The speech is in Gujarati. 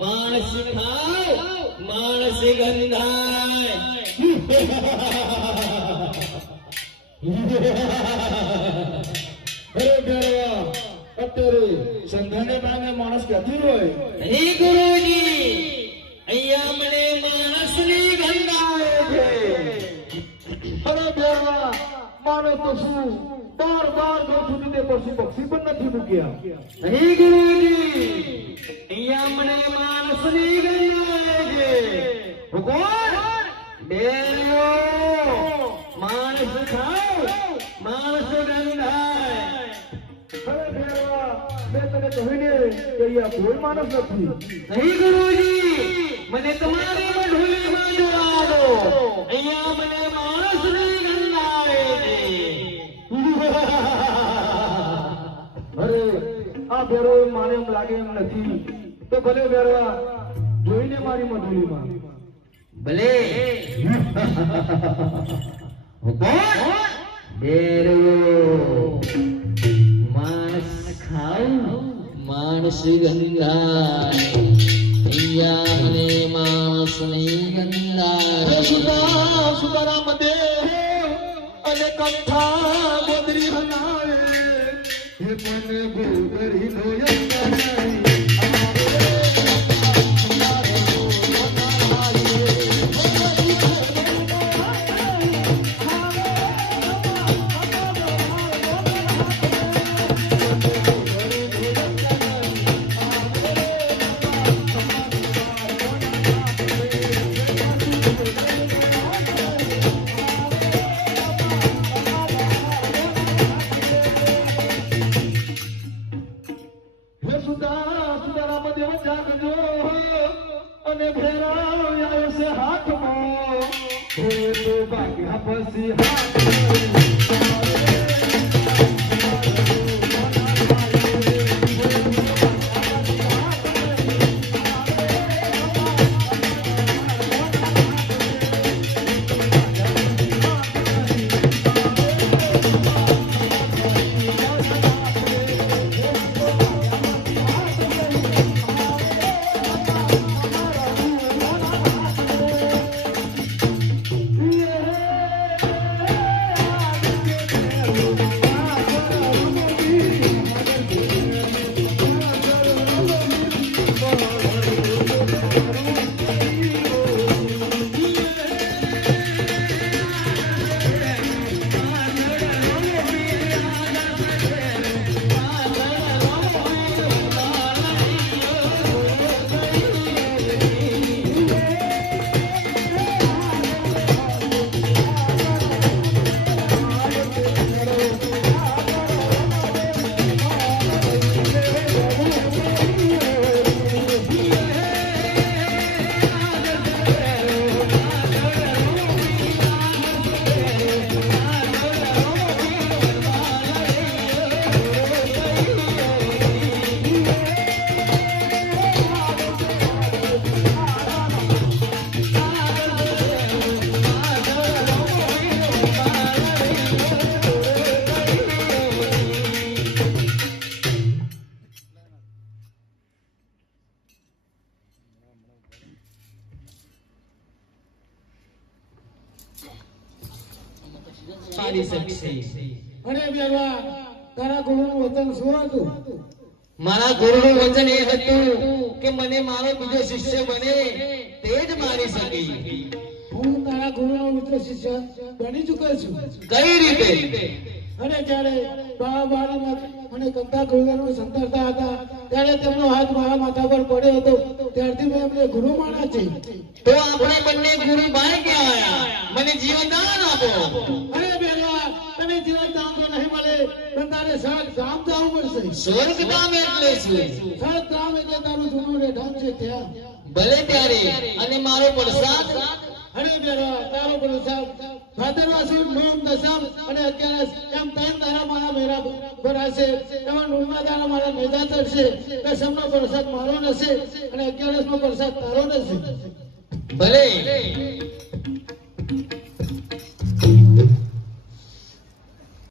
मानस खाओ मानस गंधाय अरे बेरवा અત્યારે સંધાને બાને માણસ ક્યાંથી હોય? નહીં ગુરુજી, અહીંયા મને માણસની ગંધ આવે છે. અરે બેરવા માણસ તો શું બાર ગોઠવી દે પશુ પક્ષી પણ નથી મૂક્યા. નહીં ગુરુજી, અહીંયા મને માણસની ગંધ આવે છે. ભગવાન બેરો માણસ ખાઓ માણસ ગંધાય. અરે બેરવા મેં તને કહ્યું ને કે અહીંયા કોઈ માણસ નથી. નહીં ગુરુજી, મને તમારી મઢુલીમાં જોવા દો. અહીંયા મને માણસની ગંધ આવે છે. અરે આ બેરો મારે એમ લાગે એમ નથી. તો ભલે બેરવા જોઈને મારી મધુલીમાં. ભલે બેરો માણસ ખાઓ માણસ ગંધાય. અહીંયા મને માણસની ગંધાય. સુતારામ દેવ અને કંઠા ગોદરી હનાવે હે મને ગોદરી લોય સુદારામ દેવ જાગજો અને ભેરા આવ્યો છે હાથમાં હે તો ભાગ્યા પછી મારી શકશે. અને બેરવા તારા ગુરુનું વચન શું હતું? મારા ગુરુનું વચન એ હતું કે મને મારો બીજો શિષ્ય બને તે જ મારી શકે. હું તારા ગુરુનો મિત્ર શિષ્ય બની ચૂક્યો છું. કઈ રીતે? અને જ્યારે બાળાબાળીમાં મને કથા ગુરુનું સંતાડતા હતા ત્યારે તેમનો હાથ મારા માથા પર પડ્યો હતો. ત્યારથી મેં એમને ગુરુ માન્યા છે. તો આપણે બંને ગુરુ ભાઈ ક્યાં આયા? મને જીવનદાન આપો. અરે બેરવા તને જીવન દાન તો નહીં મળે પણ તારે સ્વર્ગ ધામ જવું પડશે. સ્વર્ગધામ એટલે શું? સ્વર્ગ ધામ એટલે તારું જૂનું રહેઠાણ છે ત્યાં. ભલે ત્યારે. અને મારો પ્રસાદ? અરે બેરવા તારો પ્રસાદ ભાદરવા સુદ નોમ દસમ અને 11 એમ ત્રણ તારા મારા મેરા ભરાશે. એમાં નોમના તારા મારા મેદા ચડશે. દસમનો પ્રસાદ મારો નશે અને 11મો પ્રસાદ તારો નશે. ભલે.